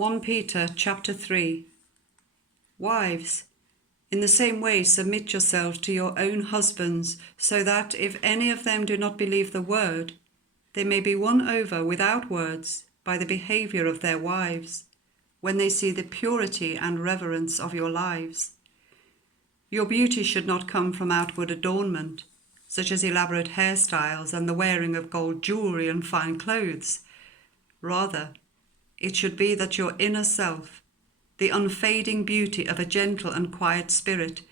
1 Peter chapter 3. Wives, in the same way submit yourselves to your own husbands, so that if any of them do not believe the word, they may be won over without words by the behavior of their wives, when they see the purity and reverence of your lives. Your beauty should not come from outward adornment, such as elaborate hairstyles and the wearing of gold jewelry and fine clothes. Rather, it should be that your inner self, the unfading beauty of a gentle and quiet spirit,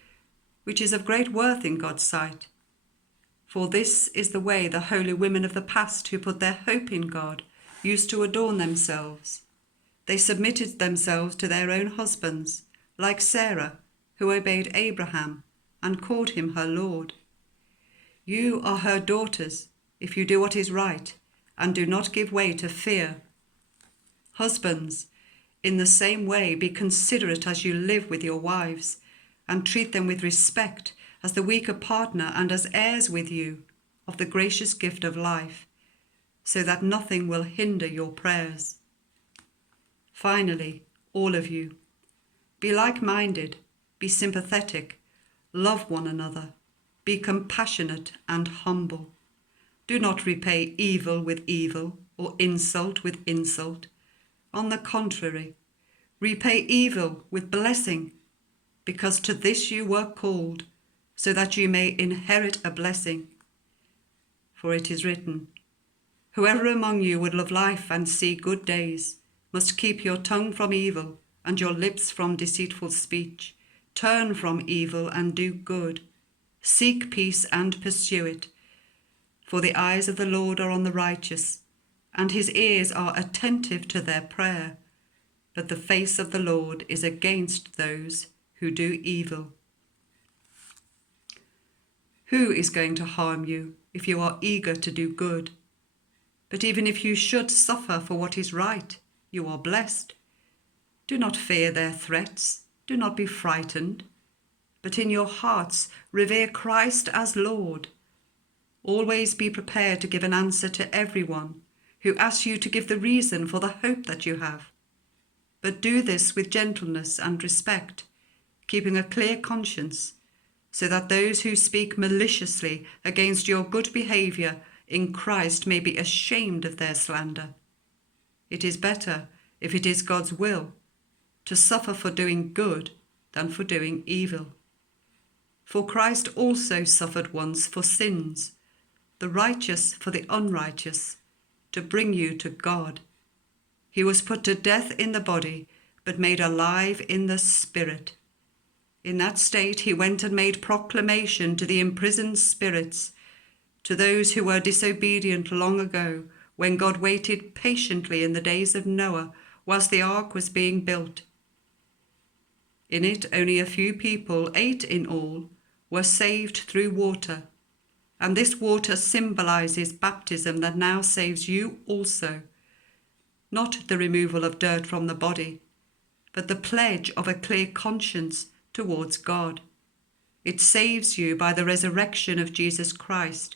which is of great worth in God's sight. For this is the way the holy women of the past who put their hope in God used to adorn themselves. They submitted themselves to their own husbands, like Sarah, who obeyed Abraham and called him her Lord. You are her daughters if you do what is right and do not give way to fear. Husbands, in the same way be considerate as you live with your wives, and treat them with respect as the weaker partner and as heirs with you of the gracious gift of life, so that nothing will hinder your prayers. Finally, all of you, be like-minded, be sympathetic, love one another, be compassionate and humble. Do not repay evil with evil or insult with insult. On the contrary, repay evil with blessing, because to this you were called, so that you may inherit a blessing. For it is written, "Whoever among you would love life and see good days must keep your tongue from evil and your lips from deceitful speech. Turn from evil and do good. Seek peace and pursue it. For the eyes of the Lord are on the righteous, and his ears are attentive to their prayer. But the face of the Lord is against those who do evil." Who is going to harm you if you are eager to do good? But even if you should suffer for what is right, you are blessed. Do not fear their threats, do not be frightened, but in your hearts revere Christ as Lord. Always be prepared to give an answer to everyone who asks you to give the reason for the hope that you have. But do this with gentleness and respect, keeping a clear conscience, so that those who speak maliciously against your good behavior in Christ may be ashamed of their slander. It is better, if it is God's will, to suffer for doing good than for doing evil. For Christ also suffered once for sins, the righteous for the unrighteous, to bring you to God. He was put to death in the body, but made alive in the spirit. In that state he went and made proclamation to the imprisoned spirits, to those who were disobedient long ago, when God waited patiently in the days of Noah, whilst the ark was being built. In it only a few people, 8 in all, were saved through water. And this water symbolizes baptism that now saves you also, not the removal of dirt from the body, but the pledge of a clear conscience towards God. It saves you by the resurrection of Jesus Christ,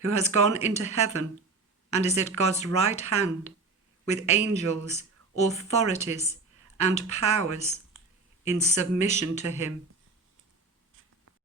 who has gone into heaven and is at God's right hand, with angels, authorities, and powers in submission to him.